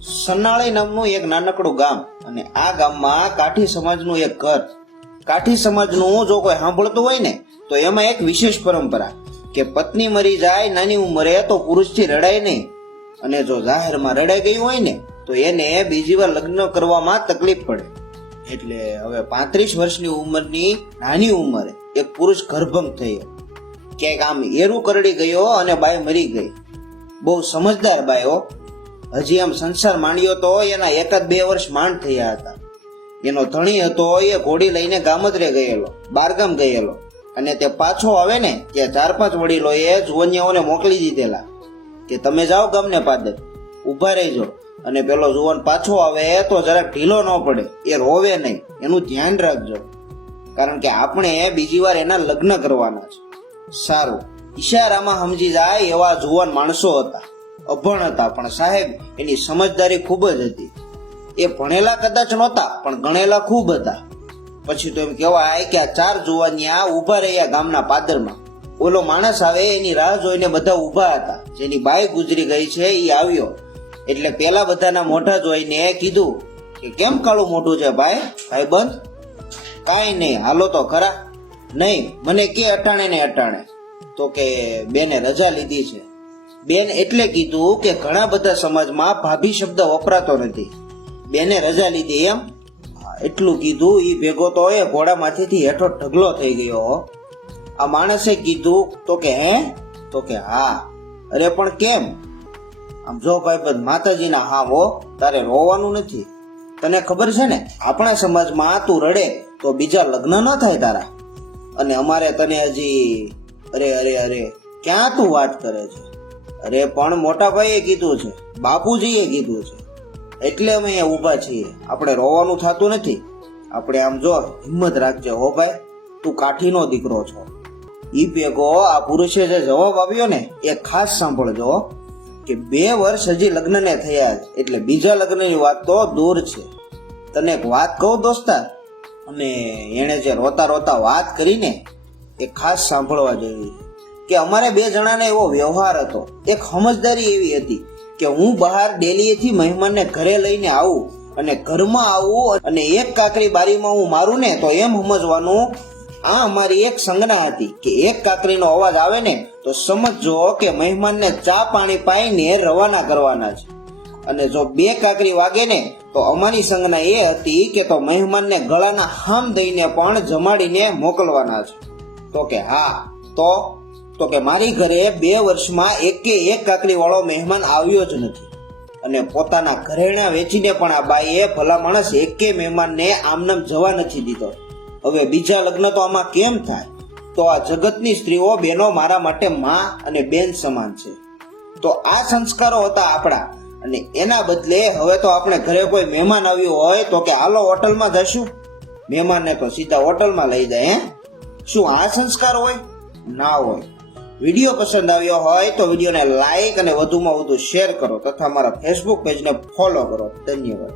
સન્નાળી નામનું એક નાનકડું ગામ અને આ ગામમાં કાઠી સમાજનું એક ઘર. કાઠી સમાજનું જો કોઈ સાંભળતું હોય ને તો એમાં એક વિશેષ પરંપરા કે પત્ની મરી જાય નાની ઉંમરે તો પુરુષથી રડાય નહીં, અને જો જાહેરમાં રડાઈ ગયું હોય ને તો એને બીજી વાર લગ્ન કરવામાં તકલીફ પડે. એટલે હવે 35 વર્ષની ઉંમરની નાની ઉંમરે એક પુરુષ ગર્ભંગ થયો, ક્યાંક આમ એરું કરડી ગયો અને બાઈ મરી ગઈ. બહુ સમજદાર બાયો, હજી આમ સંસાર માંડ્યો તો એના 1-2 વર્ષ માંડ થયા હતા. એનો ધણી હતો એ ઘોડી લઈને ગામતરે ગયેલો, બારગામ ગયેલો, અને તે પાછો આવે ને ત્યાં 4-5 વડીલોએ જુવાનિયાઓને મોકલી દીધેલા કે તમે જાઓ ગામને પાદર, ઊભા રહેજો, અને પેલો જુવાન પાછો આવે તો જરાક ઢીલો ન પડે, એ રોવે નહીં, એનું ધ્યાન રાખજો, કારણ કે આપણે બીજી વાર એના લગ્ન કરવાના છે. સારું, ઈશારામાં સમજી જાય એવા જુવાન માણસો હતા. અભણ હતા પણ સાહેબ એની સમજદારી ખૂબ જ હતી. એ ભણેલા કદાચ નહોતા પણ ગણેલા ખૂબ હતા. પછી તો એમ કહેવાય કે આ 4 જુવાનિયા ઊભા રહ્યા ગામના પાદરમાં. ઓલો માણસ આવે એની રાહ જોઈને બધા ઊભા હતા. જેની બાઈ ગુજરી ગઈ છે એ આવ્યો એટલે પેલા બધાના મોઢા જોઈને કીધું કે કેમ કાળું મોઢું છે ભાઈબંધ? કાંઈ નહીં, હાલો તો ખરા. નહીં, મને કે અટાણે ને અટાણે. તો કે બેને રજા લીધી છે. બેન એટલે કીધું કે ઘણા બધા સમાજમાં ભાભી શબ્દ વપરાતો નથી. બેને રજા લીધી એમ? એટલું કીધું ઈ ભેગો તો એ ઘોડામાંથી હેઠો ઢગલો થઈ ગયો. આ માણસે કીધું તો કે હે? તો કે હા. અરે પણ કેમ? આમ જો ભાઈબંધ, માતાજીના હા હો, તારે રોવાનું નથી. તને ખબર છે ને આપણા સમાજમાં તું રડે તો બીજા લગ્ન ન થાય તારા. અને અમારે તને હજી અરે અરે અરે ક્યાં તું વાત કરે છે? અરે પણ મોટા ભાઈએ કીધું છે, બાપુજીએ કીધું છે, એટલે અમે અહીંયા ઊભા છીએ. આપણે રોવાનું થતું નથી. આપણે આમ જો હિંમત રાખજે હો ભાઈ, તું કાઠીનો દીકરો છો. ઈ ભેગો આ પુરુષે જે જવાબ આપ્યો ને એ ખાસ સાંભળજો કે 2 વર્ષ હજી લગ્નને થયા છે, એટલે બીજા લગ્નની વાત તો દૂર છે. તને એક વાત કહું દોસ્તા, અને એણે જે રોતા રોતા વાત કરીને એ ખાસ સાંભળવા જેવી કે અમારે 2 જણાને એવો વ્યવહાર હતો. એક સમજદારી એવી હતી કે હું બહાર ડેલીએથી મહેમાનને ઘરે લઈને આવું અને ઘરમાં આવું અને એક કાકરી બારીમાં હું મારું ને તો એમ સમજવાનું આ અમારી એક સંજ્ઞા હતી કે એક કાકરીનો અવાજ આવે ને તો સમજો કે મહેમાનને ચા પાણી પાઈને રવાના કરવાના છે, અને જો 2 કાકરી વાગે ને તો અમારી સંજ્ઞા એ હતી કે તો મહેમાનને ગળાના હામ દઈને પણ જમાડીને મોકલવાના છે. તો કે હા, તો કે મારી ઘરે 2 વર્ષમાં એક કાકરી વાળો મહેમાન આવ્યો જ નથી, અને પોતાના ઘરેણા વેચીને પણ આ બાઈએ ભલા માણસ એકે મહેમાનને આમનામ જવા નથી દીધો. હવે બીજા લગ્ન તો આમાં કેમ થાય? તો આ જગતની સ્ત્રીઓ બહેનો મારા માટે માં અને બેન સમાન છે. તો આ સંસ્કારો હતા આપણા, અને એના બદલે હવે તો આપણે ઘરે કોઈ મહેમાન આવ્યું હોય તો કે હાલો હોટલમાં જશું, મહેમાનને તો સીધા હોટલમાં લઈ જાય. શું આ સંસ્કાર હોય? ના હોય. વિડીયો પસંદ આવ્યો હોય તો વિડીયોને લાઈક અને વધુમાં વધુ શેર કરો તથા મારા ફેસબુક પેજને ફોલો કરો. ધન્યવાદ.